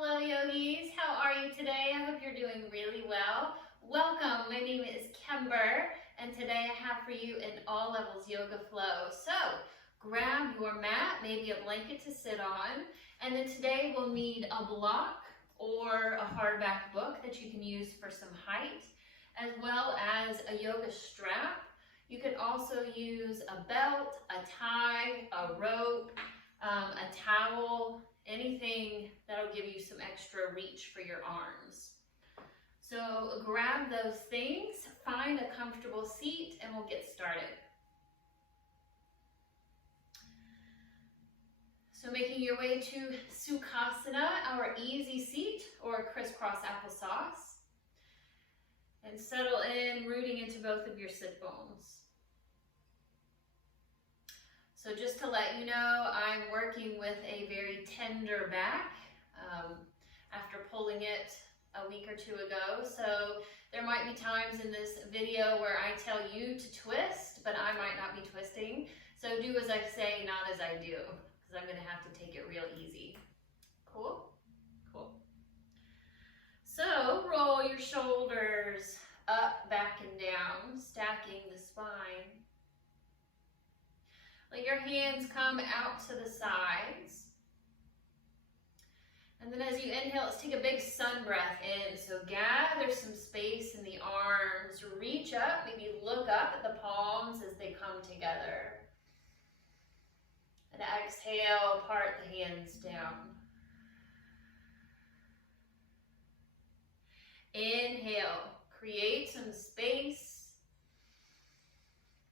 Hello yogis, how are you today? I hope you're doing really well. Welcome, my name is Kember, and today I have for you an all levels yoga flow. So grab your mat, maybe a blanket to sit on, and then today we'll need a block or a hardback book that you can use for some height, as well as a yoga strap. You can also use a belt, a tie, a rope, a towel, anything that'll give you some extra reach for your arms. So grab those things, find a comfortable seat, and we'll get started. So making your way to Sukhasana, our easy seat, or crisscross applesauce. And settle in, rooting into both of your sit bones. So just to let you know, I'm working with a very tender back after pulling it a week or two ago. So there might be times in this video where I tell you to twist, but I might not be twisting. So do as I say, not as I do, because I'm gonna have to take it real easy. Cool? Cool. So roll your shoulders up, back, and down, stacking the spine. Let your hands come out to the sides. And then as you inhale, let's take a big sun breath in. So gather some space in the arms. Reach up, maybe look up at the palms as they come together. And exhale, part the hands down. Inhale, create some space.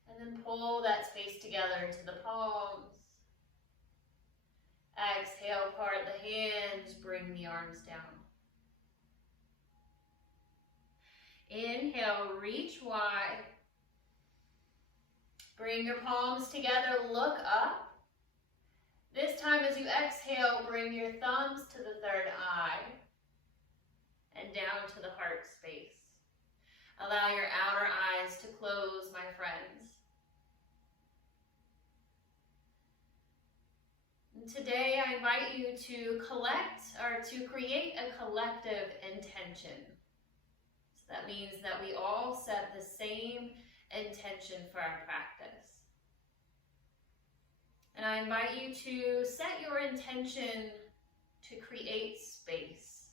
And then pull that space together to the palms. Exhale, part the hands, bring the arms down. Inhale, reach wide. Bring your palms together, look up. This time as you exhale, bring your thumbs to the third eye and down to the heart space. Allow your outer eyes to close, my friends. Today, I invite you to create a collective intention. So that means that we all set the same intention for our practice. And I invite you to set your intention to create space,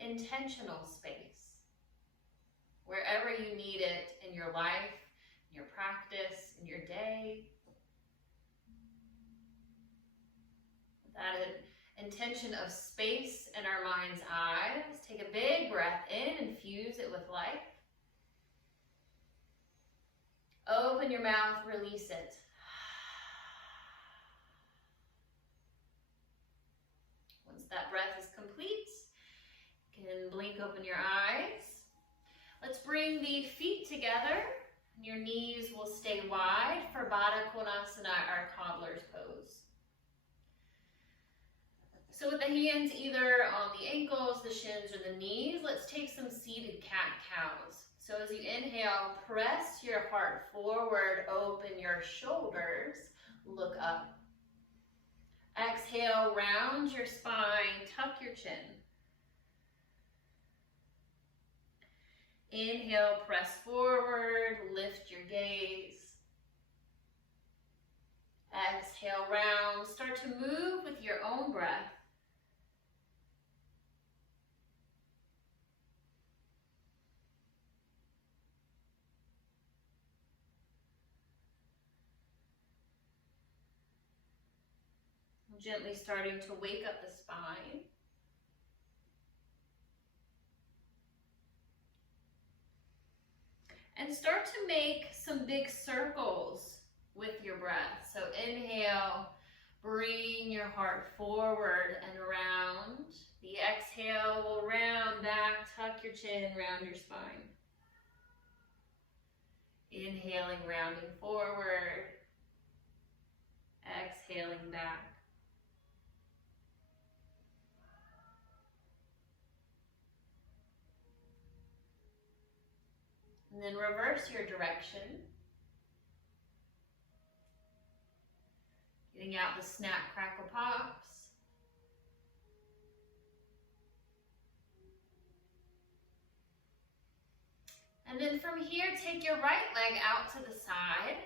intentional space, wherever you need it in your life, in your practice, in your day. That intention of space in our mind's eye. Let's take a big breath in and fuse it with life. Open your mouth, release it. Once that breath is complete, you can blink open your eyes. Let's bring the feet together. Your knees will stay wide for Baddha Konasana, our cobbler's pose. So with the hands either on the ankles, the shins, or the knees, let's take some seated cat-cows. So as you inhale, press your heart forward, open your shoulders, look up. Exhale, round your spine, tuck your chin. Inhale, press forward, lift your gaze. Exhale, round. Start to move with your own breath. Gently starting to wake up the spine. And start to make some big circles with your breath. So inhale, bring your heart forward and around. The exhale will round back, tuck your chin, round your spine. Inhaling, rounding forward. Exhaling back. And then reverse your direction. Getting out the snap, crackle, pops. And then from here, take your right leg out to the side,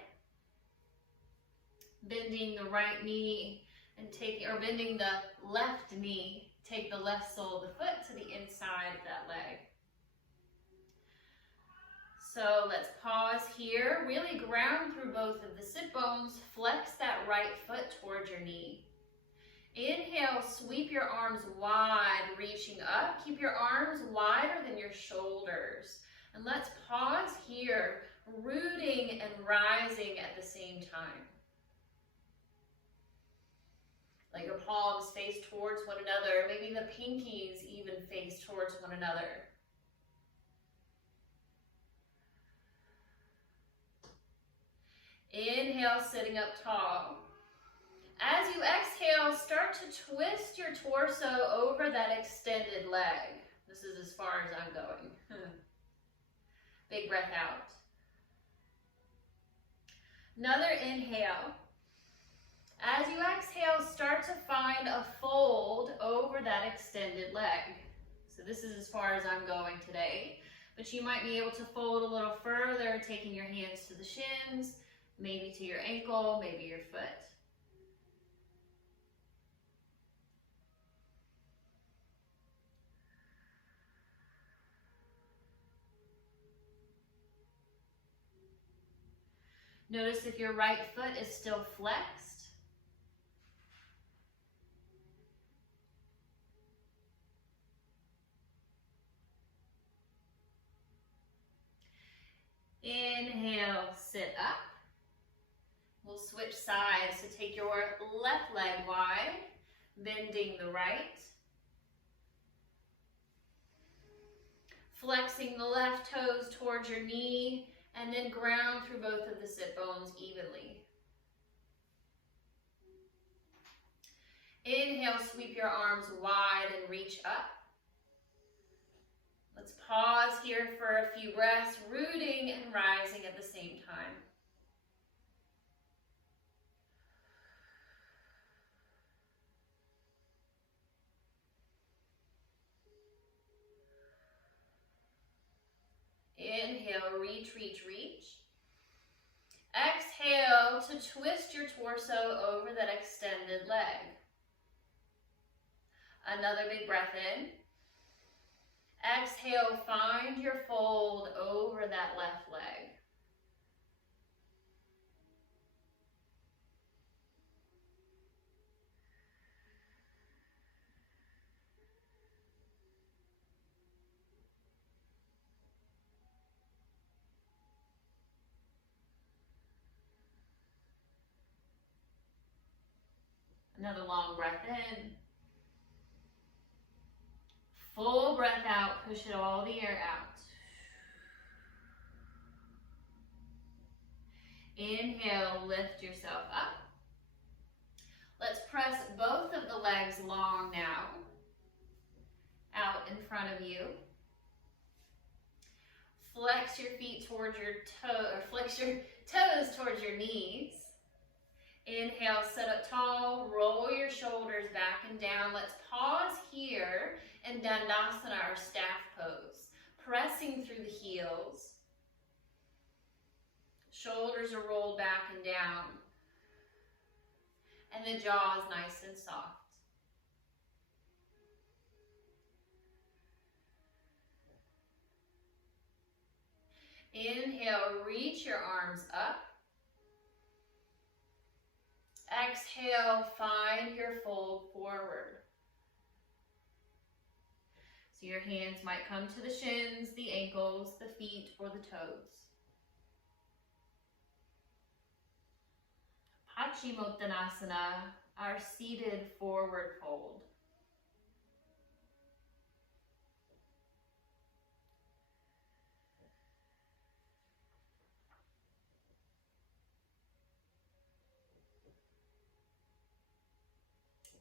bending the right knee and bending the left knee. Take the left sole of the foot to the inside of that leg. So let's pause here. Really ground through both of the sit bones. Flex that right foot towards your knee. Inhale, sweep your arms wide, reaching up. Keep your arms wider than your shoulders. And let's pause here, rooting and rising at the same time. Let your palms face towards one another. Maybe the pinkies even face towards one another. Inhale, sitting up tall. As you exhale, start to twist your torso over that extended leg. This is as far as I'm going. Big breath out. Another inhale. As you exhale, start to find a fold over that extended leg. So this is as far as I'm going today, but you might be able to fold a little further, taking your hands to the shins, maybe to your ankle, maybe your foot. Notice if your right foot is still flexed. Inhale, sit up. We'll switch sides. So take your left leg wide, bending the right. Flexing the left toes towards your knee, and then ground through both of the sit bones evenly. Inhale, sweep your arms wide and reach up. Let's pause here for a few breaths, rooting and rising at the same time. Inhale, reach, reach, reach. Exhale to twist your torso over that extended leg. Another big breath in. Exhale, find your fold over that left leg. Another long breath in. Full breath out, push it all the air out. Inhale, lift yourself up. Let's press both of the legs long now, out in front of you. Flex your feet towards your flex your toes towards your knees. Inhale, sit up tall, roll your shoulders back and down. Let's pause here in Dandasana, our staff pose. Pressing through the heels. Shoulders are rolled back and down. And the jaw is nice and soft. Inhale, reach your arms up. Exhale, find your fold forward. So your hands might come to the shins, the ankles, the feet, or the toes. Paschimottanasana, our seated forward fold.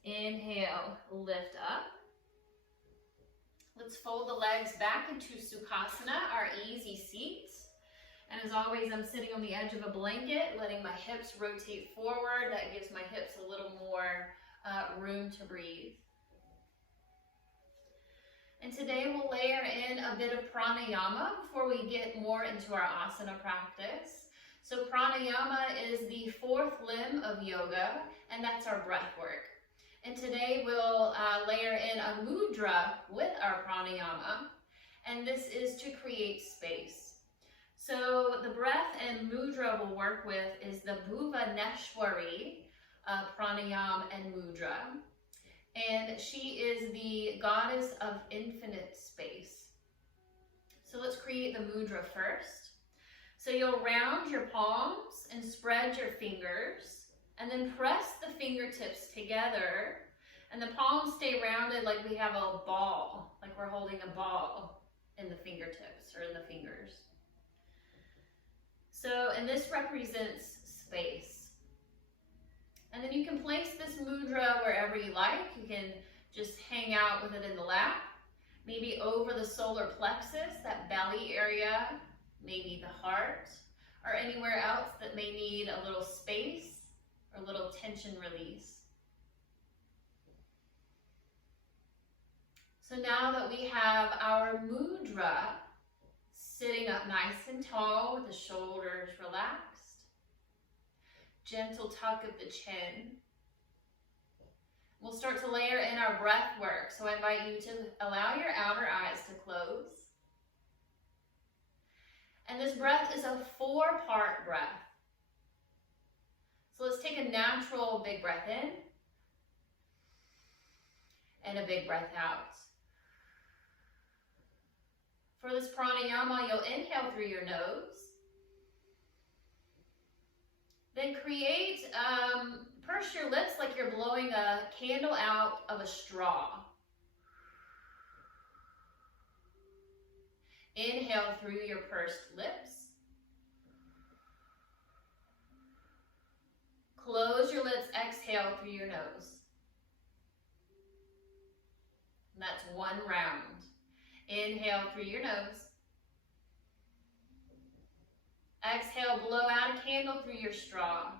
Inhale, lift up. Let's fold the legs back into Sukhasana, our easy seat. And as always, I'm sitting on the edge of a blanket, letting my hips rotate forward. That gives my hips a little more room to breathe. And today we'll layer in a bit of pranayama before we get more into our asana practice. So pranayama is the fourth limb of yoga, and that's our breath work. And today we'll layer in a mudra with our pranayama, and this is to create space. So the breath and mudra we'll work with is the Bhuvaneshwari pranayama and mudra. And she is the goddess of infinite space. So let's create the mudra first. So you'll round your palms and spread your fingers, and then press the fingertips together, and the palms stay rounded like we have a ball, like we're holding a ball in the fingertips or in the fingers. So, and this represents space. And then you can place this mudra wherever you like. You can just hang out with it in the lap, maybe over the solar plexus, that belly area, maybe the heart, or anywhere else that may need a little space or a little tension release. So now that we have our mudra sitting up nice and tall with the shoulders relaxed, gentle tuck of the chin, we'll start to layer in our breath work. So I invite you to allow your outer eyes to close. And this breath is a 4-part breath. So let's take a natural big breath in and a big breath out. For this pranayama, you'll inhale through your nose. Then purse your lips like you're blowing a candle out of a straw. Inhale through your pursed lips. Close your lips, exhale through your nose. And that's 1 round. Inhale through your nose. Exhale, blow out a candle through your straw.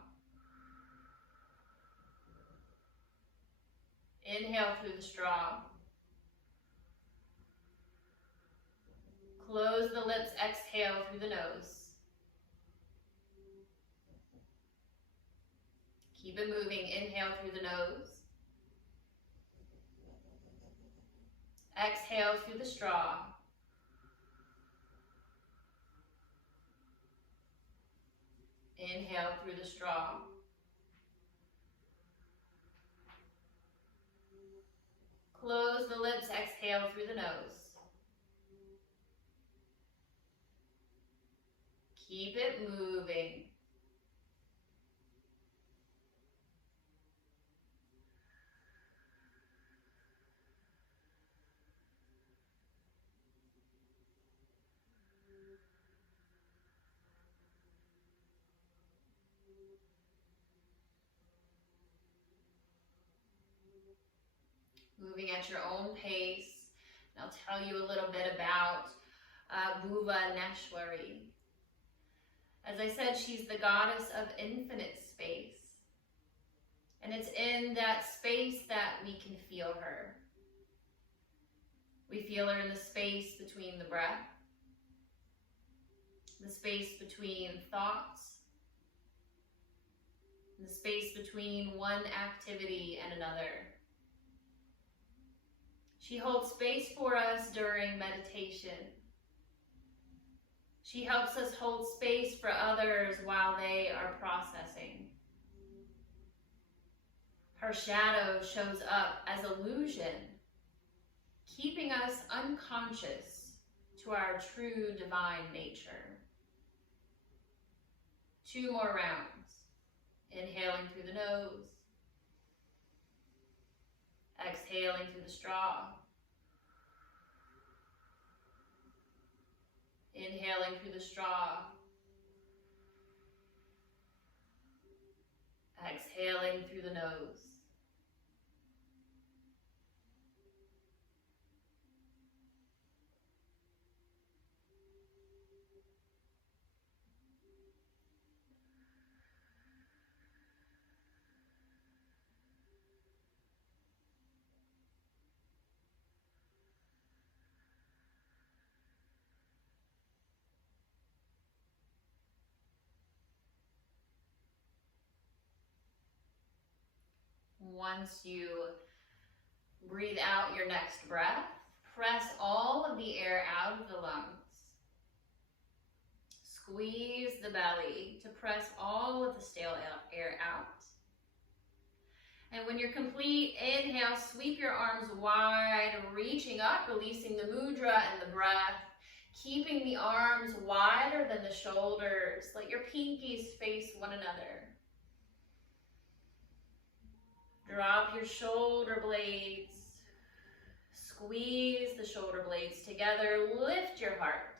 Inhale through the straw. Close the lips, exhale through the nose. Keep it moving. Inhale through the nose. Exhale through the straw. Inhale through the straw. Close the lips, exhale through the nose. Keep it moving. Moving at your own pace. And I'll tell you a little bit about Bhuvaneshwari. As I said, she's the goddess of infinite space. And it's in that space that we can feel her. We feel her in the space between the breath, the space between thoughts, the space between one activity and another. She holds space for us during meditation. She helps us hold space for others while they are processing. Her shadow shows up as illusion, keeping us unconscious to our true divine nature. 2 more rounds. Inhaling through the nose. Exhaling through the straw. Inhaling through the straw. Exhaling through the nose. once you breathe out your next breath, press all of the air out of the lungs. Squeeze the belly to press all of the stale air out. And when you're complete, inhale, sweep your arms wide, reaching up, releasing the mudra and the breath, keeping the arms wider than the shoulders. Let your pinkies face one another. Drop your shoulder blades. Squeeze the shoulder blades together. Lift your heart.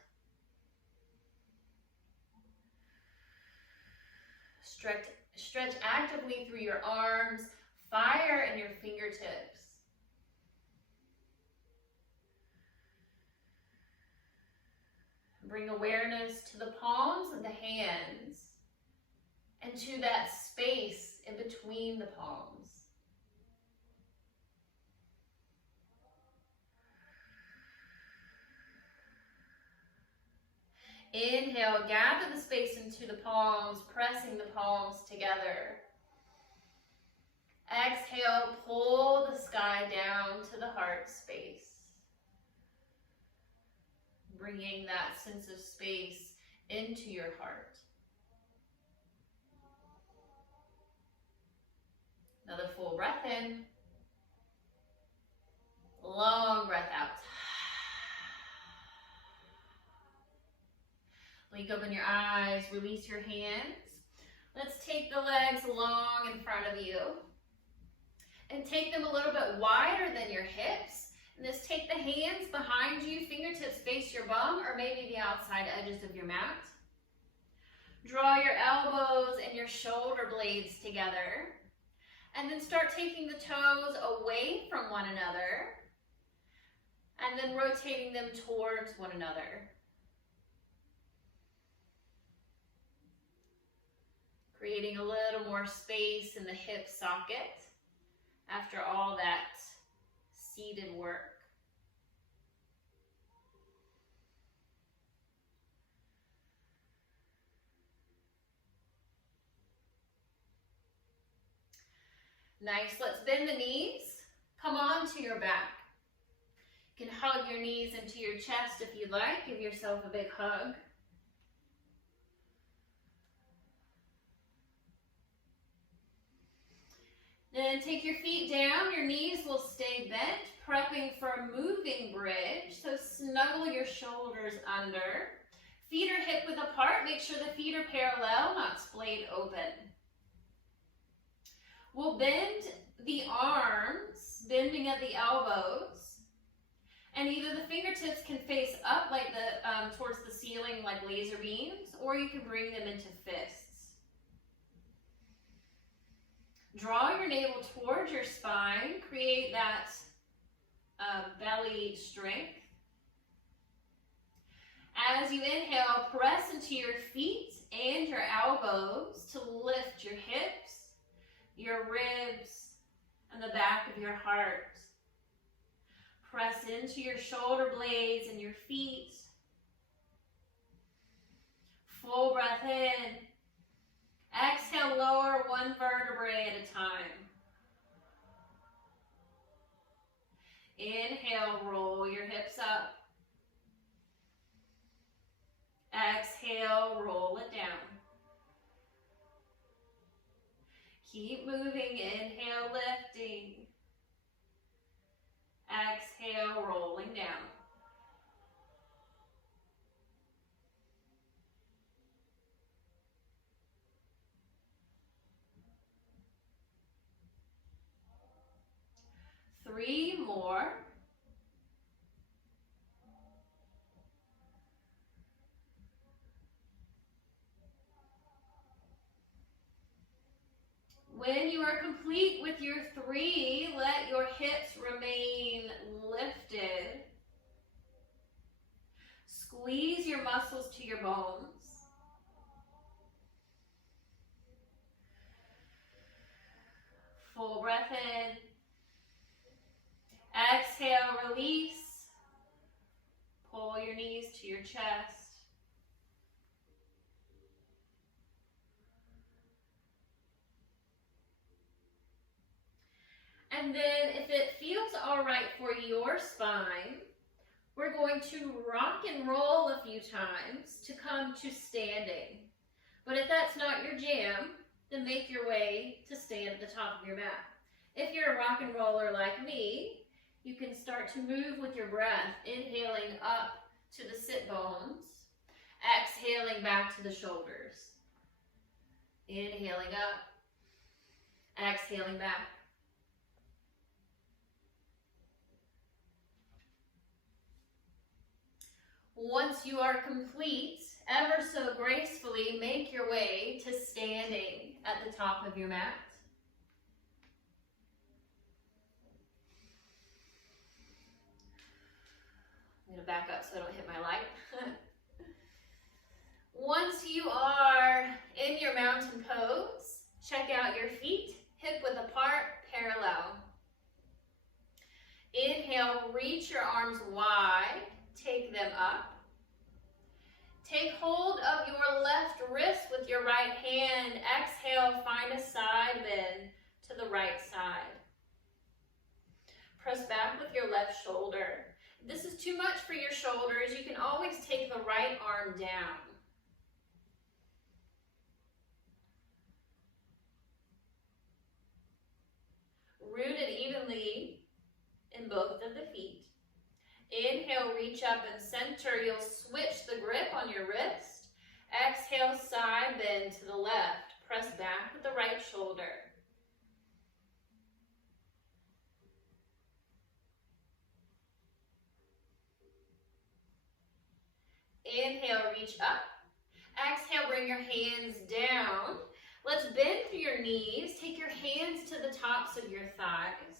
Stretch actively through your arms. Fire in your fingertips. Bring awareness to the palms of the hands and to that space in between the palms. Inhale, gather the space into the palms, pressing the palms together. Exhale, pull the sky down to the heart space. Bringing that sense of space into your heart. Another full breath in. Long breath out. Blink open your eyes, release your hands. Let's take the legs long in front of you. And take them a little bit wider than your hips. And just take the hands behind you, fingertips face your bum or maybe the outside edges of your mat. Draw your elbows and your shoulder blades together. And then start taking the toes away from one another. And then rotating them towards one another. Creating a little more space in the hip socket after all that seated work. Nice, let's bend the knees. Come on to your back. You can hug your knees into your chest if you'd like. Give yourself a big hug. Then take your feet down, your knees will stay bent, prepping for a moving bridge. So snuggle your shoulders under. Feet are hip width apart, make sure the feet are parallel, not splayed open. We'll bend the arms, bending at the elbows. And either the fingertips can face up like towards the ceiling like laser beams, or you can bring them into fists. Draw your navel towards your spine, create that belly strength. As you inhale, press into your feet and your elbows to lift your hips, your ribs, and the back of your heart. Press into your shoulder blades and your feet. Full breath in. Exhale, lower one vertebrae at a time. Inhale, roll your hips up. Exhale, roll it down. Keep moving, inhale, lifting. Exhale, rolling down. Three more. When you are complete with your three, let your hips remain lifted. Squeeze your muscles to your bones. Full breath in. Exhale, release. Pull your knees to your chest. And then if it feels all right for your spine, we're going to rock and roll a few times to come to standing. But if that's not your jam, then make your way to stand at the top of your mat. If you're a rock and roller like me, you can start to move with your breath, inhaling up to the sit bones, exhaling back to the shoulders. Inhaling up, exhaling back. Once you are complete, ever so gracefully make your way to standing at the top of your mat. I'm going to back up so I don't hit my light. Once you are in your mountain pose, check out your feet, hip width apart, parallel. Inhale, reach your arms wide, take them up. Take hold of your left wrist with your right hand. Exhale, find a side bend to the right side. Press back with your left shoulder. If this is too much for your shoulders, you can always take the right arm down. Rooted evenly in both of the feet. Inhale, reach up and center. You'll switch the grip on your wrist. Exhale, side bend to the left. Press back with the right shoulder. Inhale, reach up. Exhale, bring your hands down. Let's bend through your knees. Take your hands to the tops of your thighs.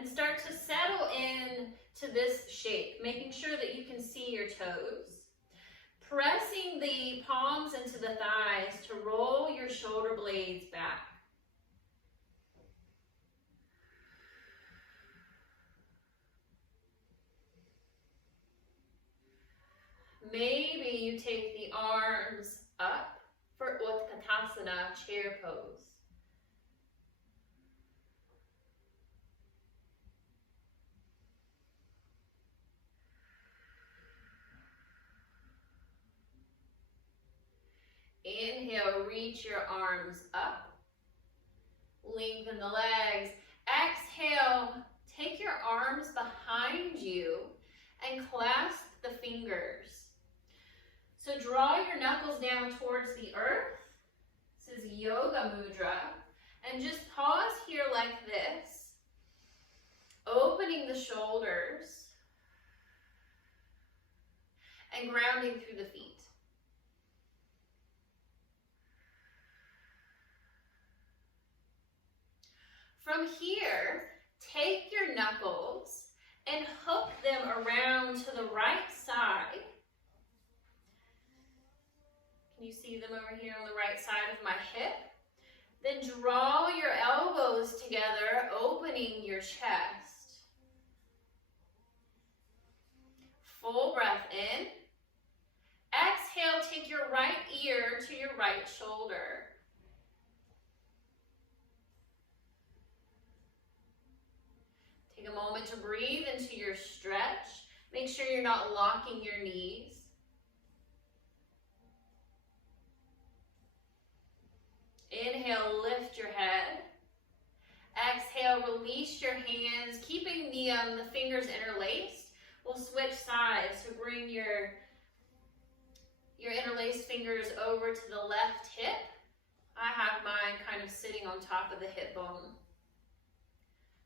And start to settle in to this shape, making sure that you can see your toes. Pressing the palms into the thighs to roll your shoulder blades back. Maybe you take the arms up for Utkatasana, chair pose. Inhale, reach your arms up. Lengthen the legs. Exhale, take your arms behind you and clasp the fingers. So draw your knuckles down towards the earth. This is Yoga Mudra. And just pause here like this. Opening the shoulders and grounding through the feet. From here, take your knuckles and hook them around to the right side. Can you see them over here on the right side of my hip? Then draw your elbows together, opening your chest. Full breath in. Exhale, take your right ear to your right shoulder. Take a moment to breathe into your stretch. Make sure you're not locking your knees. Inhale, lift your head. Exhale, release your hands, keeping the fingers interlaced. We'll switch sides, so bring your interlaced fingers over to the left hip. I have mine kind of sitting on top of the hip bone.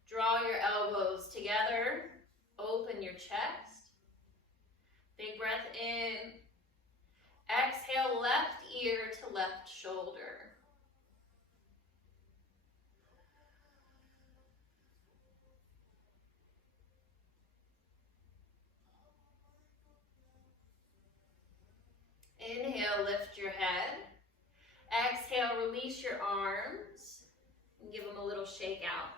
Draw your elbows together, open your chest. Big breath in. Exhale, left ear to left shoulder. Inhale, lift your head. Exhale, release your arms and give them a little shake out.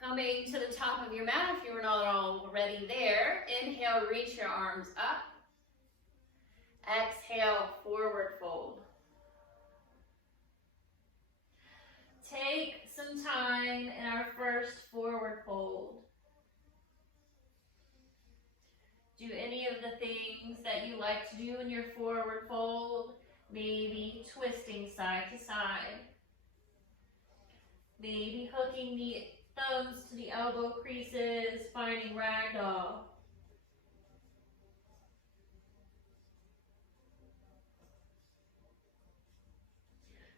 Coming to the top of your mat, if you were not already there, inhale, reach your arms up. Exhale, forward fold. like to do in your forward fold. Maybe twisting side to side. Maybe hooking the thumbs to the elbow creases, finding ragdoll.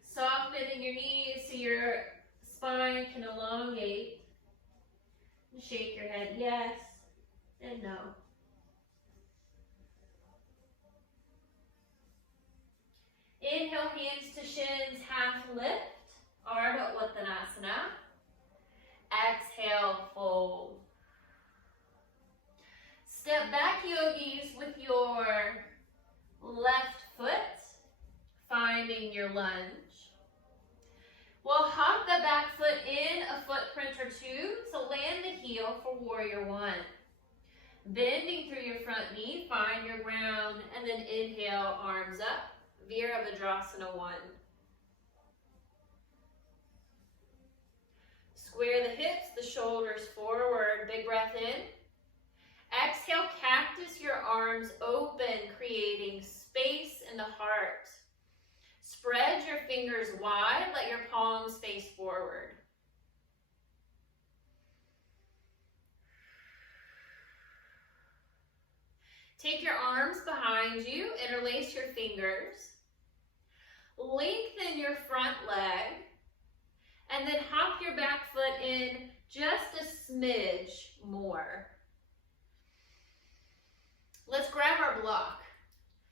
Softening your knees so your spine can elongate. Shake your head yes and no. Inhale, hands to shins, half lift, Ardha Uttanasana. Exhale, fold. Step back, yogis, with your left foot, finding your lunge. We'll hop the back foot in a footprint or two, so land the heel for warrior one. Bending through your front knee, find your ground, and then inhale, arms up, Virabhadrasana 1. Square the hips, the shoulders forward, big breath in. Exhale, cactus your arms open, creating space in the heart. Spread your fingers wide, let your palms face forward. Take your arms behind you, interlace your fingers. Lengthen your front leg, and then hop your back foot in just a smidge more. Let's grab our block.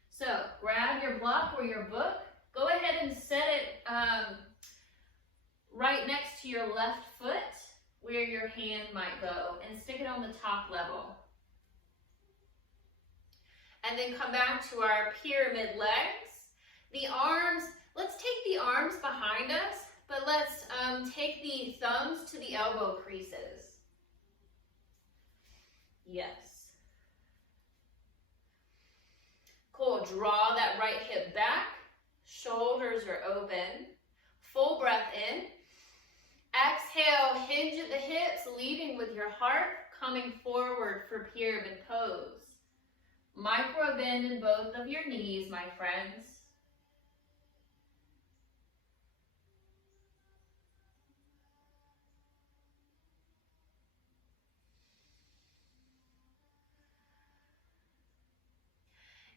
So grab your block or your book. Go ahead and set it right next to your left foot where your hand might go, and stick it on the top level. And then come back to our pyramid legs. The arms, let's take the arms behind us, but let's take the thumbs to the elbow creases. Yes. Cool, draw that right hip back. Shoulders are open. Full breath in. Exhale, hinge at the hips, leading with your heart, coming forward for pyramid pose. Micro bend in both of your knees, my friends.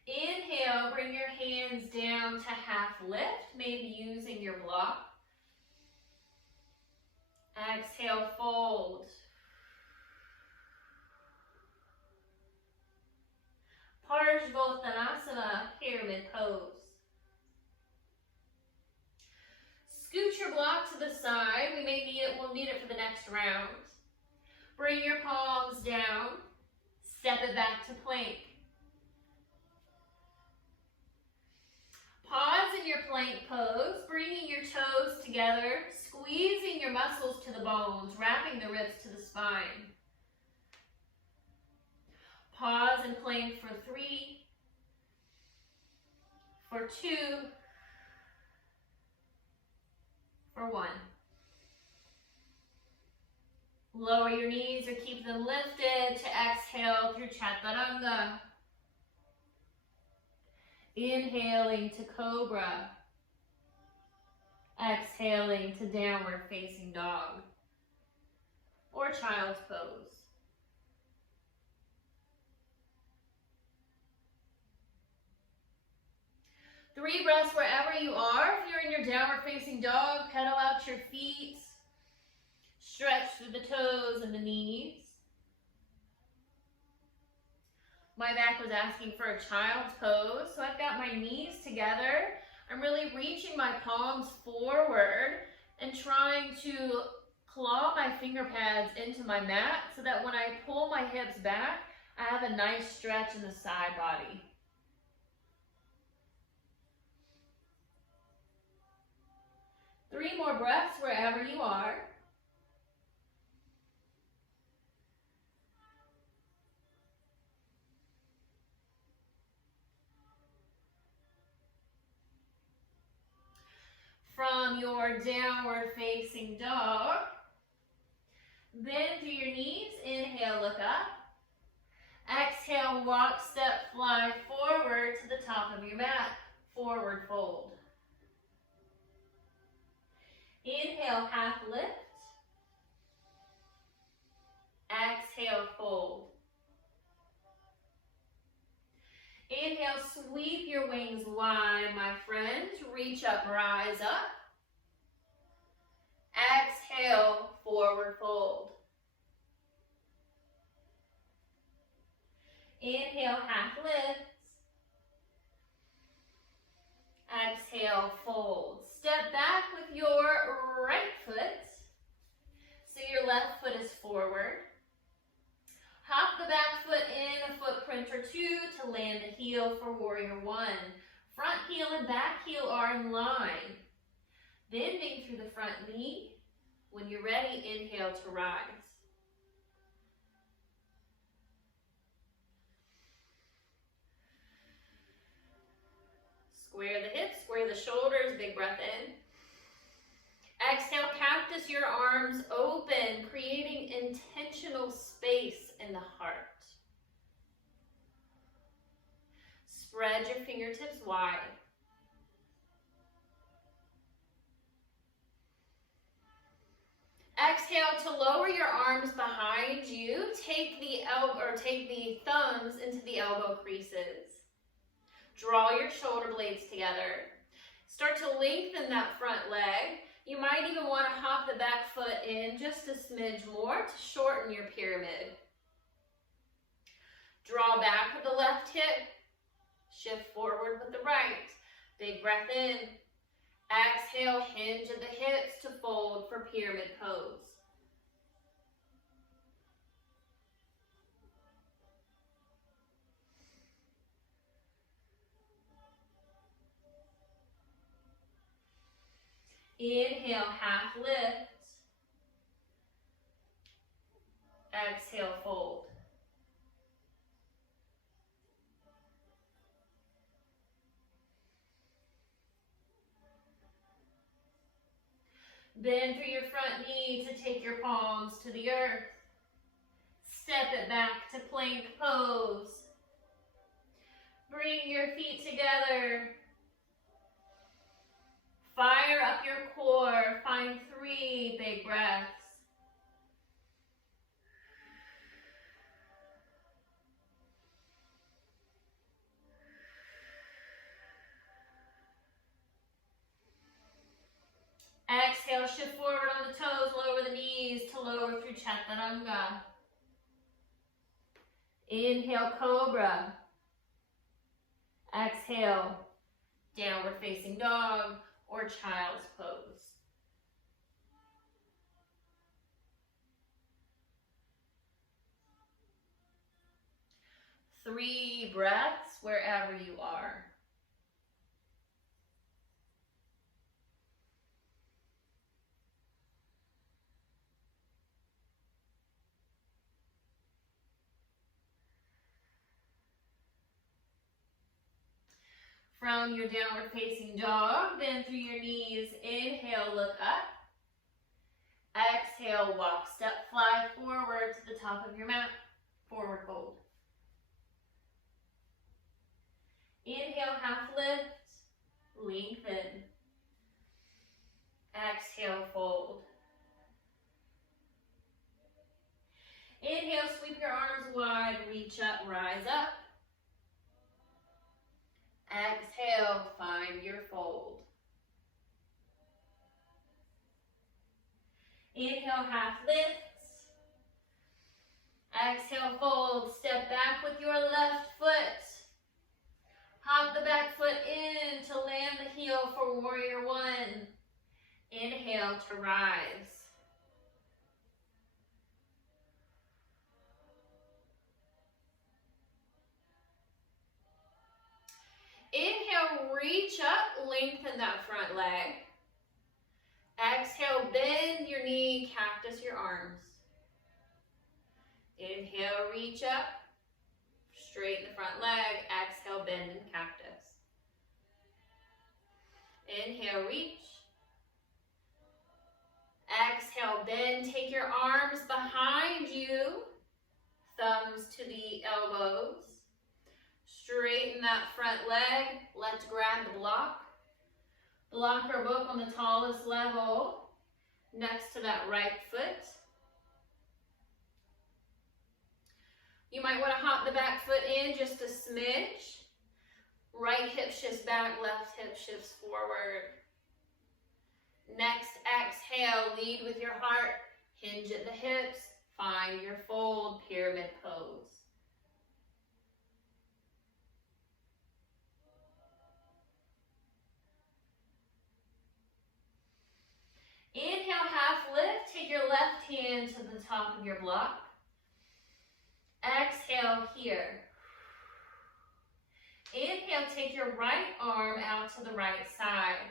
Inhale, bring your hands down to half lift, maybe using your block. Exhale, fold. Parsvottanasana, pyramid pose. Scoot your block to the side. We'll need it for the next round. Bring your palms down. Step it back to plank. Pause in your plank pose, bringing your toes together, squeezing your muscles to the bones, wrapping the ribs to the spine. Pause and plank for 3, for 2, for 1. Lower your knees or keep them lifted to exhale through Chaturanga. Inhaling to Cobra. Exhaling to Downward Facing Dog or Child's Pose. Three breaths wherever you are. If you're in your Downward Facing Dog, pedal out your feet. Stretch through the toes and the knees. My back was asking for a child's pose, so I've got my knees together. I'm really reaching my palms forward and trying to claw my finger pads into my mat so that when I pull my hips back, I have a nice stretch in the side body. Three more breaths wherever you are. From your Downward Facing Dog, bend through your knees. Inhale, look up. Exhale, walk, step, fly forward to the top of your mat. Forward fold. Inhale, half lift. Exhale, fold. Inhale, sweep your wings wide, my friends. Reach up, rise up. Exhale, forward fold. Inhale, half lift. Exhale, fold. Step back with your right foot. So your left foot is forward. Hop the back foot in a footprint or two to land the heel for warrior one. Front heel and back heel are in line. Bending through the front knee. When you're ready, inhale to rise. Square the hips, square the shoulders, big breath in. Exhale, cactus your arms open, creating intentional space in the heart. Spread your fingertips wide. Exhale to lower your arms behind you. Take the thumbs into the elbow creases. Draw your shoulder blades together. Start to lengthen that front leg. You might even want to hop the back foot in just a smidge more to shorten your pyramid. Draw back with the left hip. Shift forward with the right. Big breath in. Exhale, hinge at the hips to fold for pyramid pose. Inhale, half lift. Exhale, fold. Bend through your front knee to take your palms to the earth. Step it back to plank pose. Bring your feet together. Fire up your core. Find 3 big breaths. Exhale, shift forward on the toes, lower the knees to lower through Chaturanga. Inhale, cobra. Exhale, downward facing dog or child's pose. Three breaths wherever you are. From your downward facing dog, bend through your knees. Inhale, look up. Exhale, walk, step, fly forward to the top of your mat. Forward fold. Inhale, half lift, lengthen. Exhale, fold. Inhale, sweep your arms wide, reach up, rise up. Exhale, find your fold. Inhale, half lifts. Exhale, fold. Step back with your left foot. Hop the back foot in to land the heel for warrior one. Inhale to rise. Inhale, reach up, lengthen that front leg. Exhale, bend your knee, cactus your arms. Inhale, reach up, straighten the front leg. Exhale, bend and cactus. Inhale, reach. Exhale, bend, take your arms behind you. thumbs to the elbows. Straighten that front leg. Let's grab the block. Block or book on the tallest level next to that right foot. You might want to hop the back foot in just a smidge. Right hip shifts back, left hip shifts forward. Next, exhale, lead with your heart. Hinge at the hips. Find your fold, pyramid pose. Inhale, half lift. Take your left hand to the top of your block. Exhale here. Inhale, take your right arm out to the right side.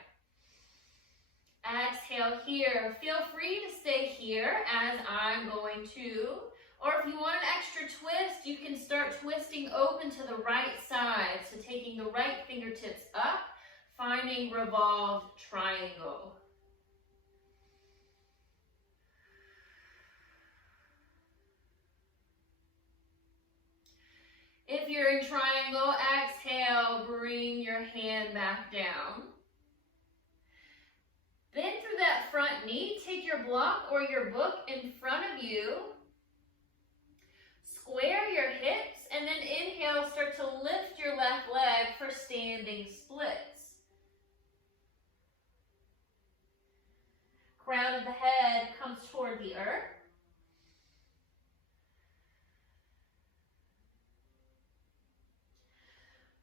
Exhale here. Feel free to stay here as I'm going to. Or if you want an extra twist, you can start twisting open to the right side. So taking the right fingertips up, finding revolved triangle. If you're in triangle, exhale, bring your hand back down. Then through that front knee, take your block or your book in front of you. Square your hips and then inhale, start to lift your left leg for standing splits. Crown of the head comes toward the earth.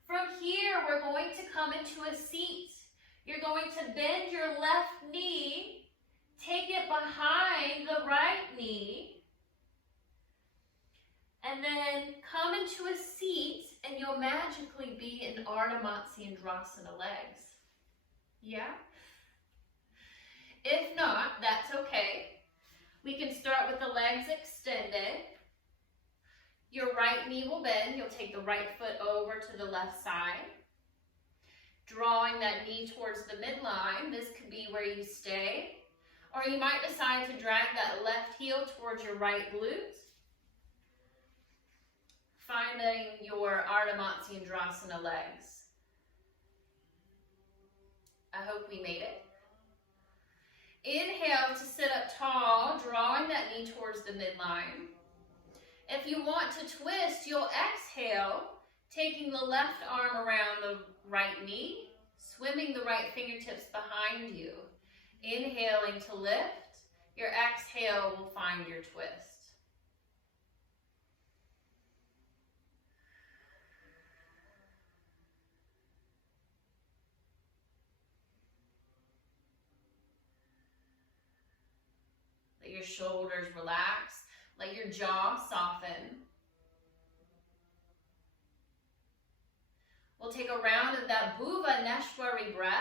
From here, we're going to come into a seat. You're going to bend your left knee, take it behind the right knee, and then come into a seat and you'll magically be in Ardha Matsyendrasana legs. Yeah? If not, that's okay. We can start with the legs extended. Your right knee will bend. You'll take the right foot over to the left side. Drawing that knee towards the midline. This could be where you stay. Or you might decide to drag that left heel towards your right glute. Finding your Ardha Matsyendrasana legs. I hope we made it. Inhale to sit up tall, drawing that knee towards the midline. If you want to twist, you'll exhale, taking the left arm around the right knee, swimming the right fingertips behind you. Inhaling to lift, your exhale will find your twist. Let your shoulders relax. Let your jaw soften. We'll take a round of that Bhuva Neshwari breath.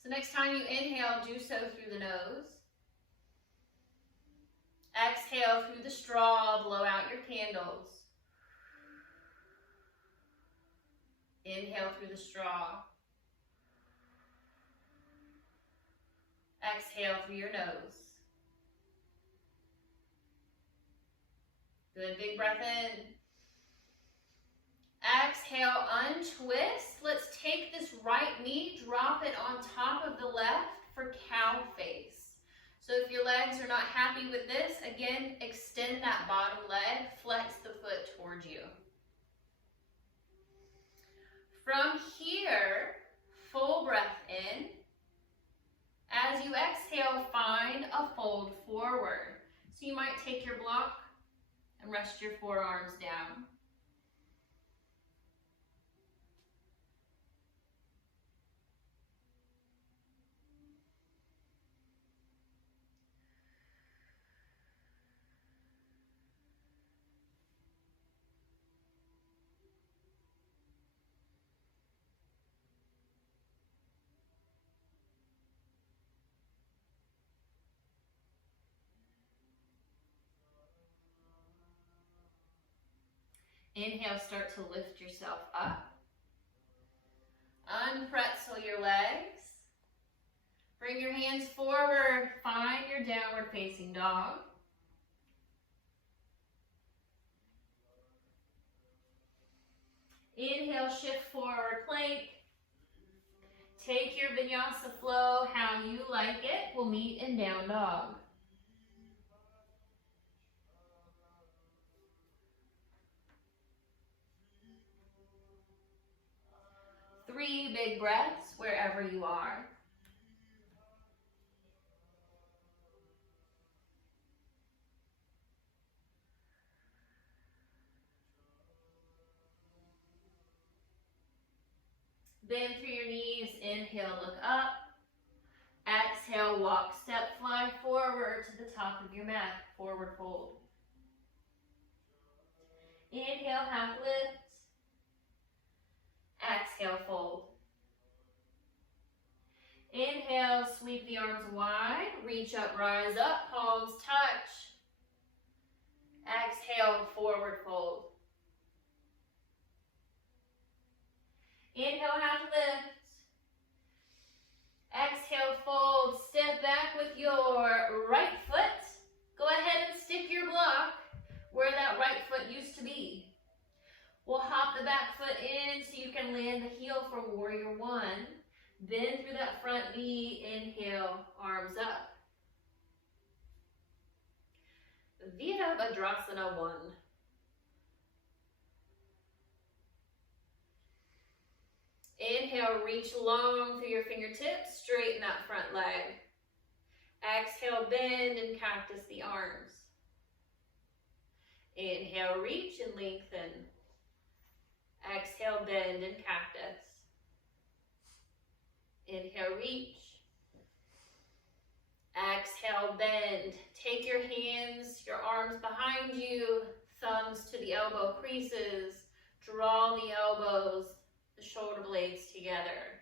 So next time you inhale, do so through the nose. Exhale through the straw, blow out your candles. Inhale through the straw. Exhale through your nose. Good, big breath in. Exhale, untwist. Let's take this right knee, drop it on top of the left for cow face. So if your legs are not happy with this, again, extend that bottom leg, flex the foot towards you. From here, full breath in. As you exhale, find a fold forward. So you might take your block and rest your forearms down. Inhale, start to lift yourself up. Unpretzel your legs. Bring your hands forward. Find your downward facing dog. Inhale, shift forward plank. Take your vinyasa flow how you like it. We'll meet in down dog. Three big breaths wherever you are. Bend through your knees. Inhale, look up. Exhale, walk, step, fly forward to the top of your mat. Forward fold. Inhale, half lift. Exhale, fold. Inhale, sweep the arms wide. Reach up, rise up, palms touch. Exhale, forward fold. Inhale, half lift. Exhale, fold. Step back with your right foot. Go ahead and stick your block where that right foot used to be. We'll hop the back foot in so you can land the heel for warrior one. Bend through that front knee. Inhale, arms up. Virabhadrasana 1. Inhale, reach long through your fingertips, straighten that front leg. Exhale, bend and cactus the arms. Inhale, reach and lengthen. Exhale, bend and cactus. Inhale, reach. Exhale, bend. Take your hands, your arms behind you, thumbs to the elbow creases. Draw the elbows, the shoulder blades together.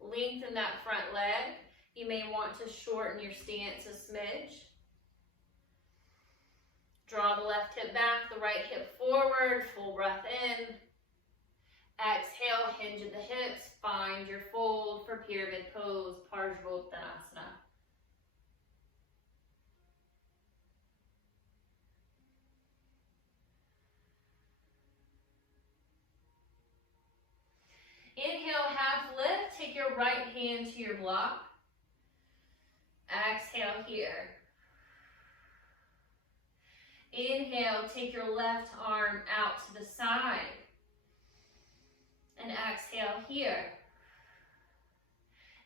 Lengthen that front leg. You may want to shorten your stance a smidge. Draw the left hip back, the right hip forward, full breath in. Exhale, hinge at the hips, find your fold for pyramid pose, Parsvottanasana. Inhale, half lift, take your right hand to your block. Exhale here. Inhale, take your left arm out to the side. And exhale here.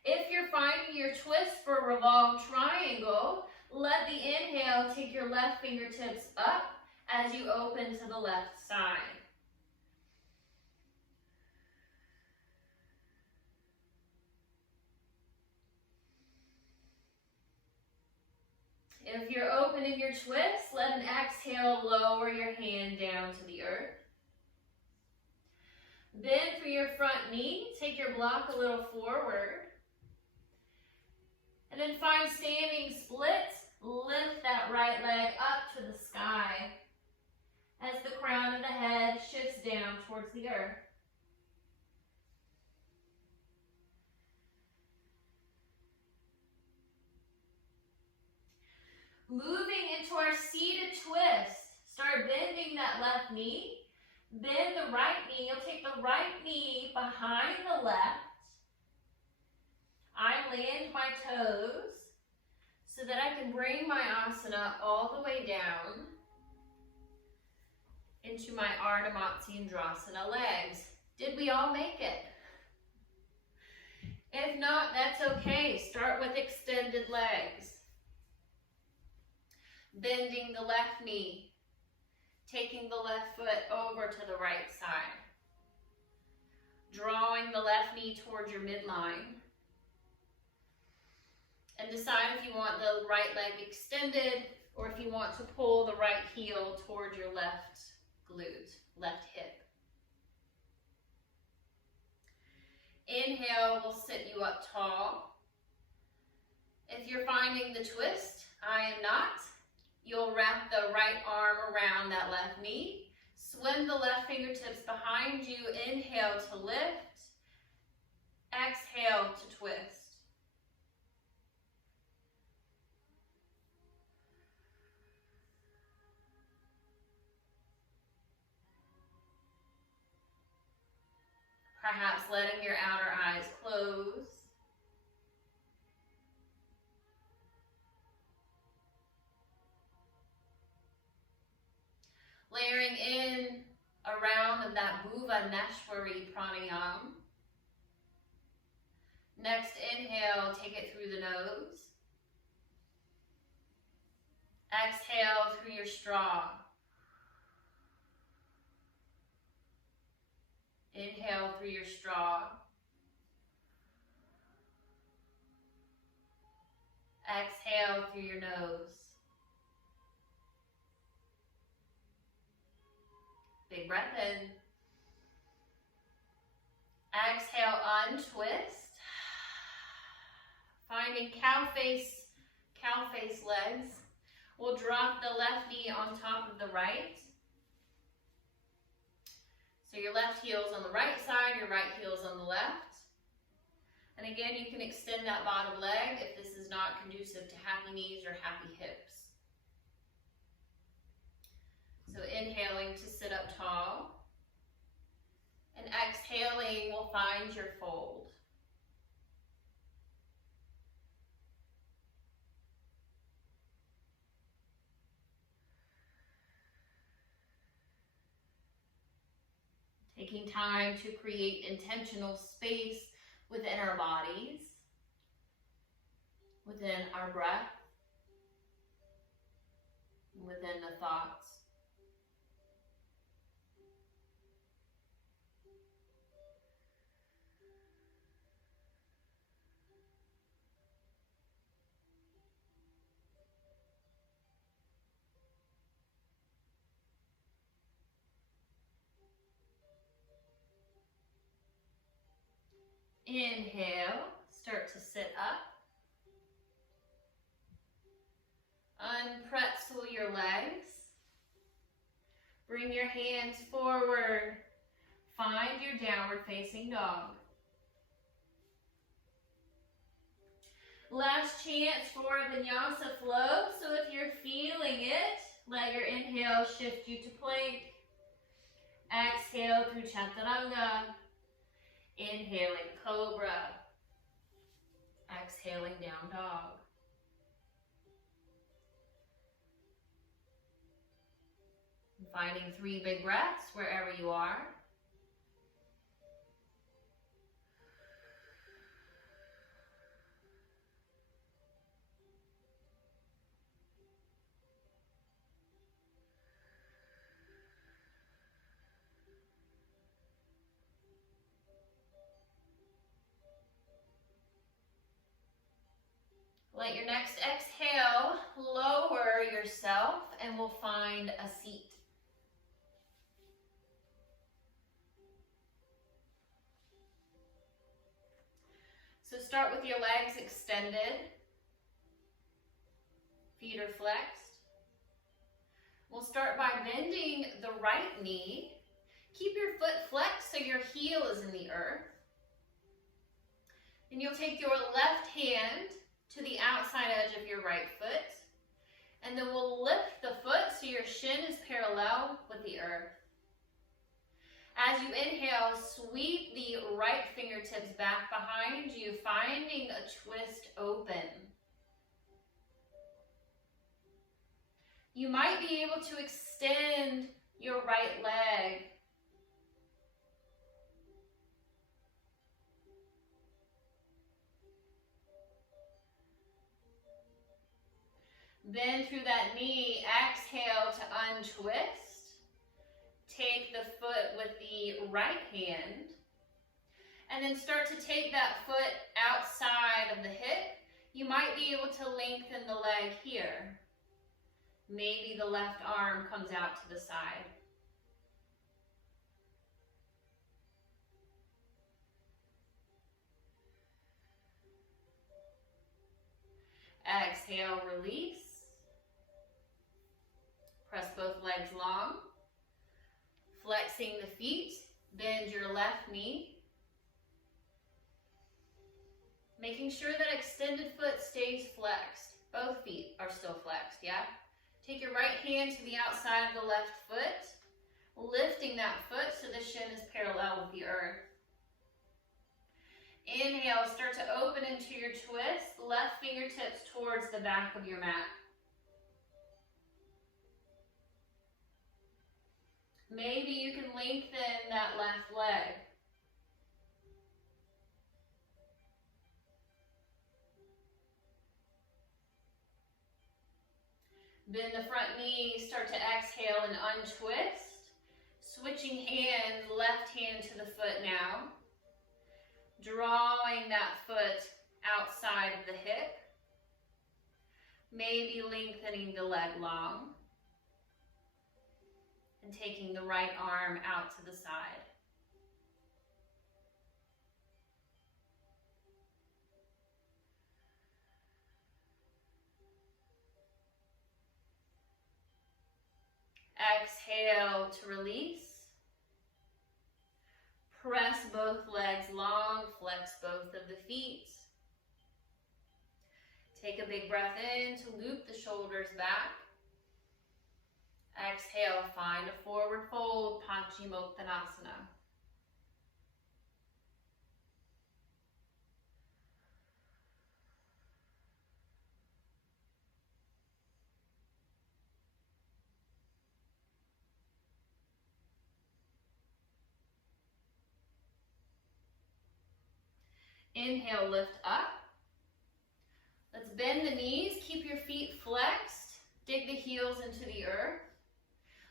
If you're finding your twist for revolved triangle, let the inhale take your left fingertips up as you open to the left side. If you're opening your twist, let an exhale lower your hand down to the earth. Bend through your front knee, take your block a little forward. And then find standing splits. Lift that right leg up to the sky as the crown of the head shifts down towards the earth. Moving into our seated twist. Start bending that left knee. Bend the right knee. You'll take the right knee behind the left. I land my toes so that I can bring my asana all the way down into my Ardha Matsyendrasana legs. Did we all make it? If not, that's okay. Start with extended legs. Bending the left knee. Taking the left foot over to the right side. Drawing the left knee towards your midline. And decide if you want the right leg extended or if you want to pull the right heel towards your left glute, left hip. Inhale will sit you up tall. If you're finding the twist, I am not. You'll wrap the right arm around that left knee. Swim the left fingertips behind you. Inhale to lift. Exhale to twist. Perhaps letting your outer eyes close. Layering in a round of that Bhuvaneshwari pranayama. Next inhale, take it through the nose. Exhale through your straw. Inhale through your straw. Exhale through your nose. Big breath in. Exhale, untwist. Finding cow face legs. We'll drop the left knee on top of the right. So your left heel's on the right side, your right heel's on the left. And again, you can extend that bottom leg if this is not conducive to happy knees or happy hips. So inhaling to sit up tall. And exhaling will find your fold. Taking time to create intentional space within our bodies, within our breath, within the thoughts. Inhale, start to sit up. Unpretzel your legs. Bring your hands forward. Find your downward facing dog. Last chance for vinyasa flow. So if you're feeling it, let your inhale shift you to plank. Exhale through chaturanga. Inhaling cobra. Exhaling down dog. Finding 3 big breaths wherever you are. Let your next exhale lower yourself and we'll find a seat. So start with your legs extended, feet are flexed. We'll start by bending the right knee. Keep your foot flexed so your heel is in the earth. Then you'll take your left hand to the outside edge of your right foot. And then we'll lift the foot so your shin is parallel with the earth. As you inhale, sweep the right fingertips back behind you, finding a twist open. You might be able to extend your right leg. Bend through that knee, exhale to untwist. Take the foot with the right hand. And then start to take that foot outside of the hip. You might be able to lengthen the leg here. Maybe the left arm comes out to the side. Exhale, release. Press both legs long. Flexing the feet, bend your left knee. Making sure that extended foot stays flexed. Both feet are still flexed, yeah? Take your right hand to the outside of the left foot, lifting that foot so the shin is parallel with the earth. Inhale, start to open into your twist, left fingertips towards the back of your mat. Maybe you can lengthen that left leg. Bend the front knee, start to exhale and untwist. Switching hands, left hand to the foot now. Drawing that foot outside of the hip. Maybe lengthening the leg long. And taking the right arm out to the side. Exhale to release. Press both legs long, flex both of the feet. Take a big breath in to loop the shoulders back. Exhale, find a forward fold, Paschimottanasana. Inhale, lift up. Let's bend the knees, keep your feet flexed, dig the heels into the earth.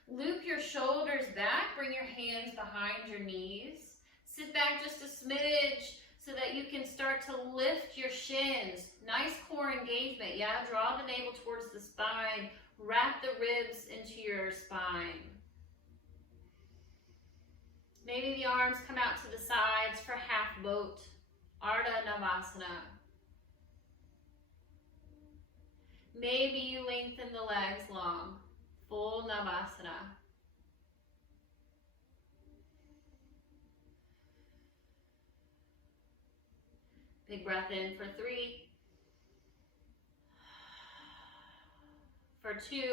Loop your shoulders back, bring your hands behind your knees. Sit back just a smidge so that you can start to lift your shins. Nice core engagement, yeah? Draw the navel towards the spine, wrap the ribs into your spine. Maybe the arms come out to the sides for half boat. Ardha Navasana. Maybe you lengthen the legs long. Full Navasana. Big breath in for 3. For 2.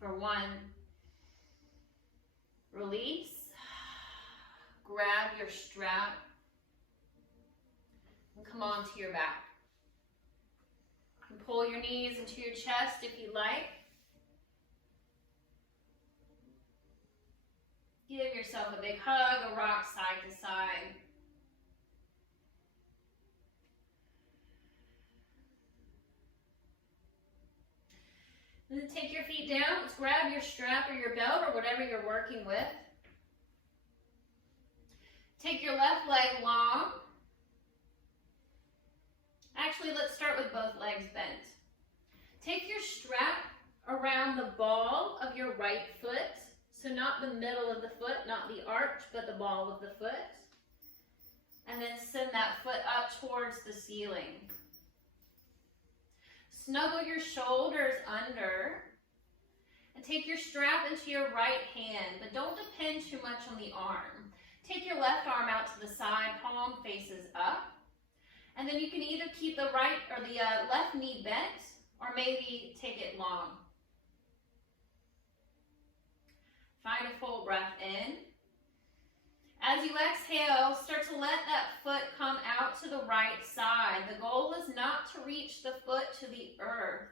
For 1. Release. Grab your strap and come onto your back. You can pull your knees into your chest if you like. Give yourself a big hug, a rock side to side. And then take your feet down. Let's grab your strap or your belt or whatever you're working with. Take your left leg long. Actually, let's start with both legs bent. Take your strap around the ball of your right foot. So not the middle of the foot, not the arch, but the ball of the foot. And then send that foot up towards the ceiling. Snuggle your shoulders under. And take your strap into your right hand, but don't depend too much on the arm. Take your left arm out to the side, palm faces up. And then you can either keep the right or the left knee bent, or maybe take it long. Find a full breath in. As you exhale, start to let that foot come out to the right side. The goal is not to reach the foot to the earth,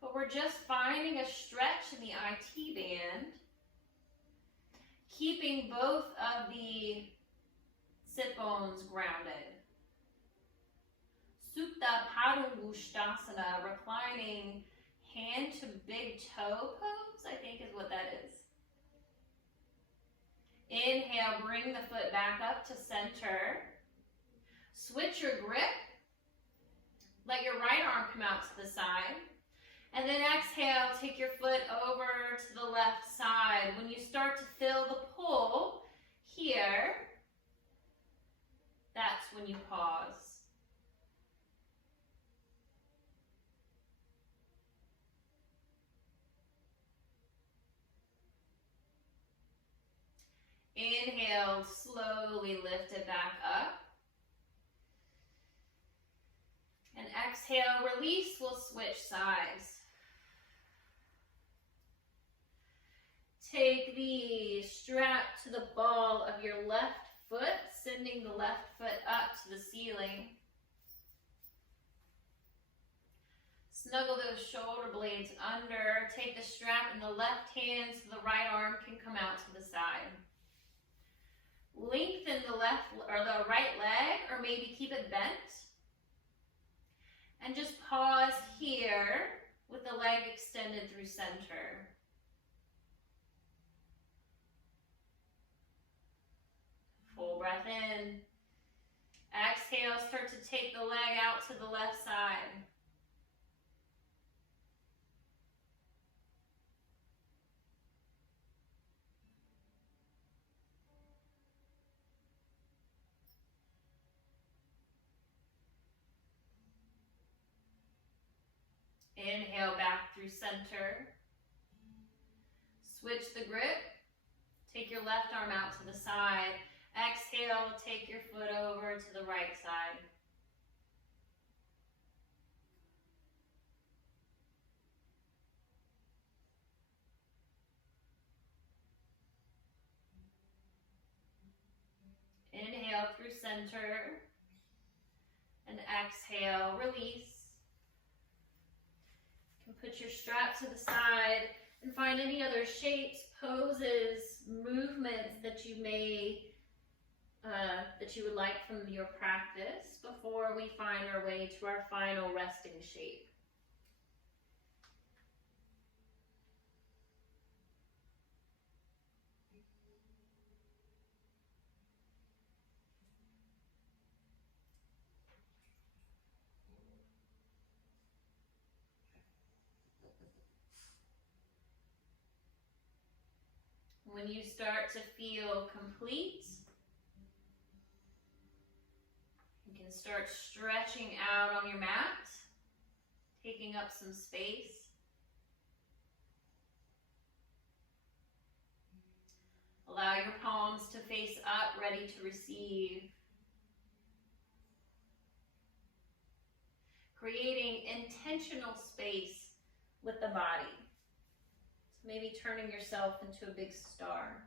but we're just finding a stretch in the IT band, keeping both of the sit bones grounded. Supta Padangusthasana, reclining hand to big toe pose, I think is what that is. Inhale, bring the foot back up to center. Switch your grip. Let your right arm come out to the side. And then exhale, take your foot over to the left side. When you start to feel the pull here, that's when you pause. Inhale, slowly lift it back up. And exhale, release, we'll switch sides. Take the strap to the ball of your left foot, sending the left foot up to the ceiling. Snuggle those shoulder blades under. Take the strap in the left hand so the right arm can come out to the side. Lengthen the left or the right leg, or maybe keep it bent. And just pause here with the leg extended through center. Full breath in. Exhale, start to take the leg out to the left side. Inhale back through center. Switch the grip. Take your left arm out to the side. Exhale, take your foot over to the right side. Inhale through center. And exhale, release. You can put your strap to the side and find any other shapes, poses, movements that you may that you would like from your practice before we find our way to our final resting shape. When you start to feel complete, you can start stretching out on your mat, taking up some space. Allow your palms to face up, ready to receive. Creating intentional space with the body. So maybe turning yourself into a big star.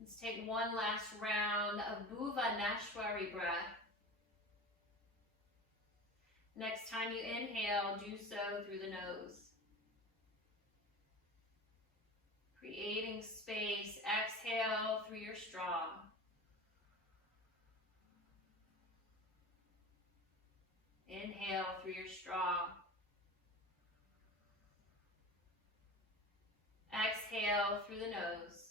Let's take one last round of Bhuvaneshwari breath. Next time you inhale, do so through the nose. Creating space, exhale through your straw. Inhale through your straw. Exhale through the nose.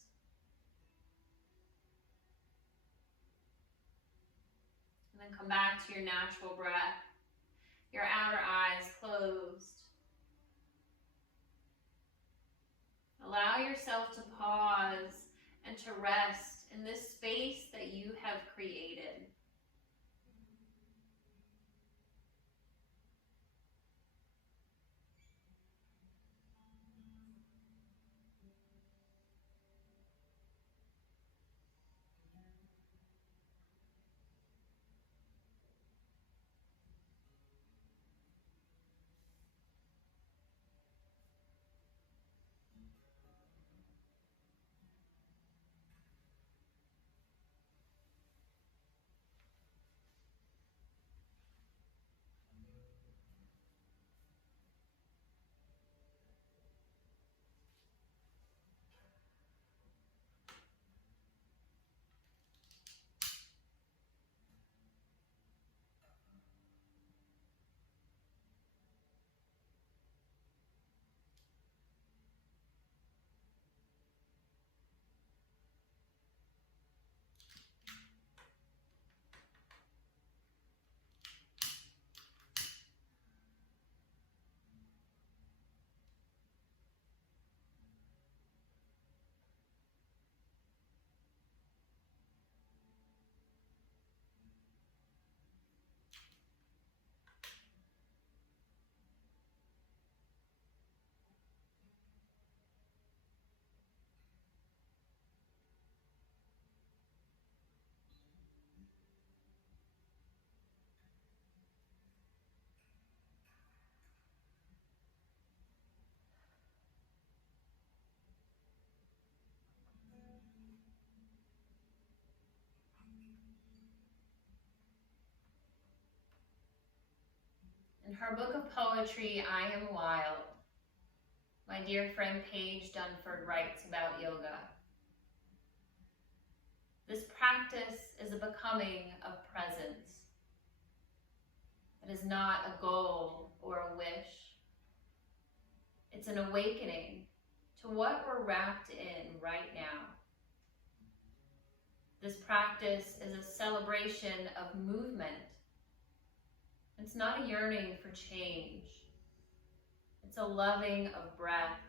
And then come back to your natural breath. Your outer eyes closed. Allow yourself to pause and to rest in this space that you have created. In her book of poetry, I Am Wild, my dear friend Paige Dunford writes about yoga. This practice is a becoming of presence. It is not a goal or a wish. It's an awakening to what we're wrapped in right now. This practice is a celebration of movement. It's not a yearning for change. It's a loving of breath.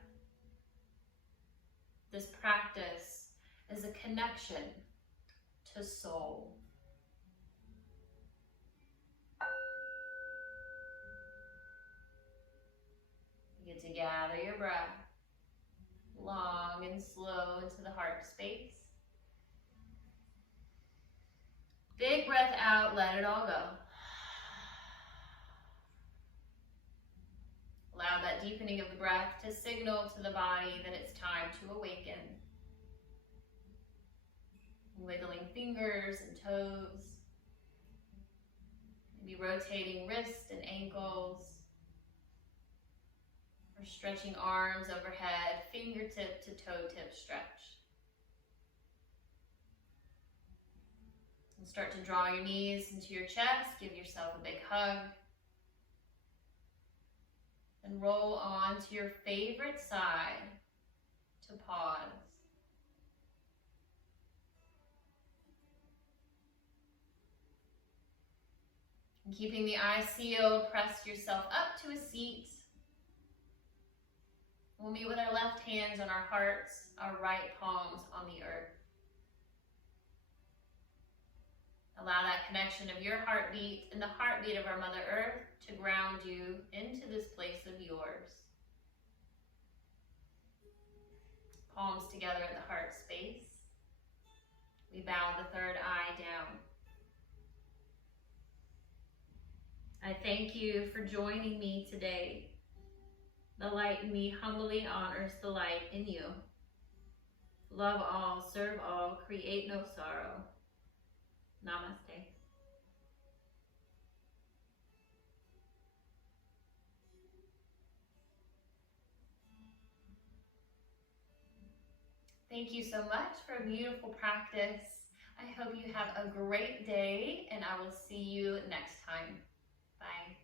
This practice is a connection to soul. You get to gather your breath long and slow into the heart space. Big breath out, let it all go. Allow that deepening of the breath to signal to the body that it's time to awaken. Wiggling fingers and toes. Maybe rotating wrists and ankles. Or stretching arms overhead, fingertip to toe tip stretch. And start to draw your knees into your chest, give yourself a big hug. And roll on to your favorite side to pause. And keeping the eyes sealed, press yourself up to a seat. We'll meet with our left hands on our hearts, our right palms on the earth. Allow that connection of your heartbeat and the heartbeat of our Mother Earth to ground you into this place of yours. Palms together at the heart space. We bow the third eye down. I thank you for joining me today. The light in me humbly honors the light in you. Love all, serve all, create no sorrow. Namaste. Thank you so much for a beautiful practice. I hope you have a great day, and I will see you next time. Bye.